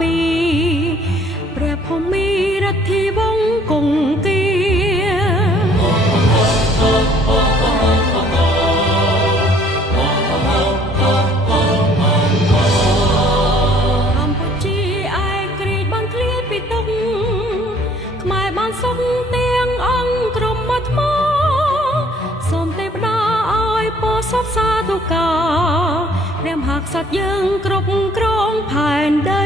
ពីព្រះភូមិរដ្ឋិវង្សគង្គីកម្ពុជាឯករាជ្យបានឃ្លាតពីទុកខ្មែរបានសុខទាំងអង្គក្រុមមកថ្មសូមទេវតាឲ្យពោសុខសាធុការព្រះមហាក្សត្រយើងគ្រប់គ្រងផែនដី